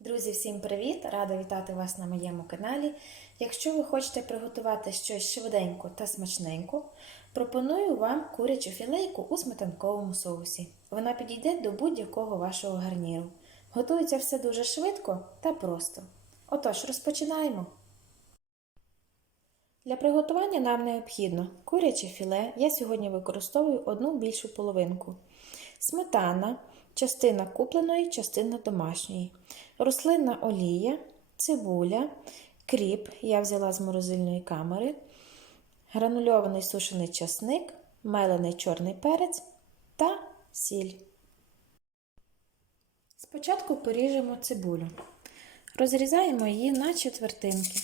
Друзі, всім привіт! Рада вітати вас на моєму каналі. Якщо ви хочете приготувати щось швиденько та смачненько, пропоную вам курячу філейку у сметанковому соусі. Вона підійде до будь-якого вашого гарніру. Готується все дуже швидко та просто. Отож, розпочинаємо. Для приготування нам необхідно куряче філе. Я сьогодні використовую одну більшу половинку, сметана, частина купленої, частина домашньої, рослинна олія, цибуля, кріп, я взяла з морозильної камери, гранульований сушений часник, мелений чорний перець та сіль. Спочатку поріжемо цибулю. Розрізаємо її на четвертинки.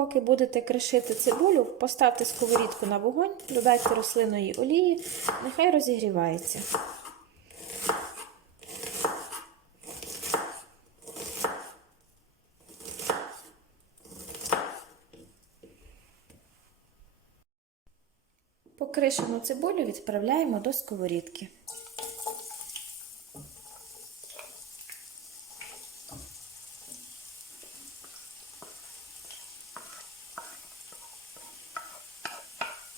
Поки будете кришити цибулю, поставте сковорідку на вогонь, додайте рослинної олії, нехай розігрівається. Покришену цибулю відправляємо до сковорідки.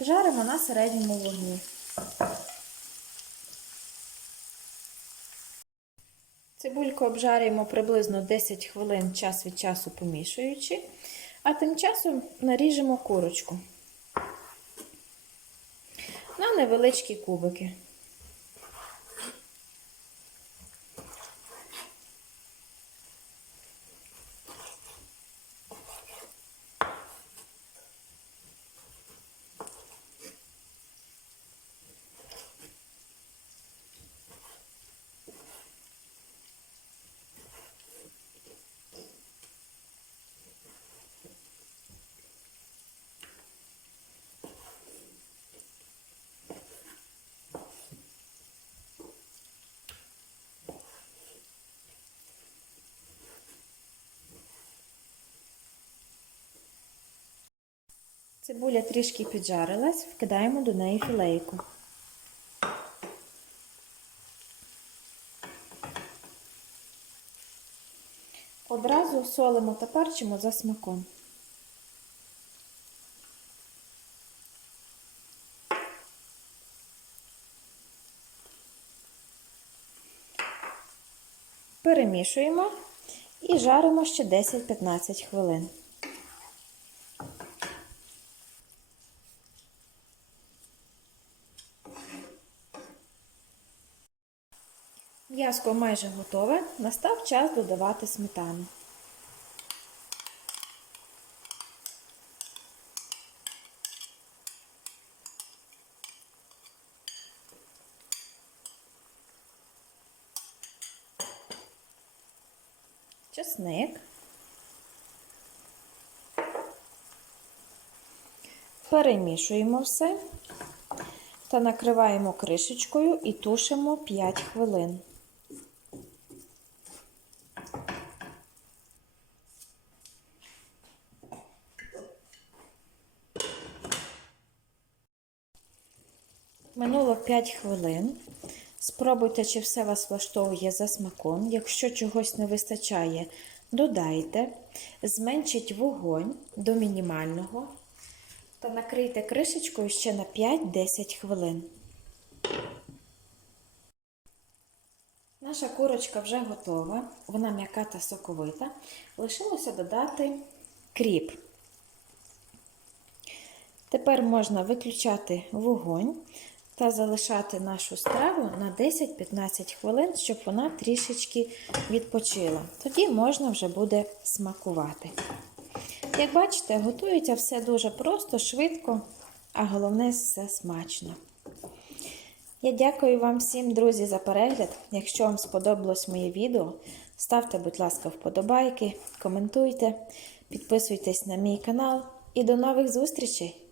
Жаримо на середньому вогні. Цибульку обжарюємо приблизно 10 хвилин час від часу помішуючи, а тим часом наріжемо курочку на невеличкі кубики. Цибуля трішки піджарилась, вкидаємо до неї філейку. Одразу солимо та перчимо за смаком. Перемішуємо і жаримо ще 10-15 хвилин. М'яско майже готове. Настав час додавати сметану. Чесник. Перемішуємо все та накриваємо кришечкою і тушимо 5 хвилин. 5 хвилин. Спробуйте, чи все вас влаштовує за смаком. Якщо чогось не вистачає, додайте, зменшіть вогонь до мінімального та накрийте кришечкою ще на 5-10 хвилин. Наша курочка вже готова, вона м'яка та соковита. Лишилося додати кріп. Тепер можна виключати вогонь та залишати нашу страву на 10-15 хвилин, щоб вона трішечки відпочила. Тоді можна вже буде смакувати. Як бачите, готується все дуже просто, швидко, а головне все смачно. Я дякую вам всім, друзі, за перегляд. Якщо вам сподобалось моє відео, ставте, будь ласка, вподобайки, коментуйте, підписуйтесь на мій канал. і до нових зустрічей!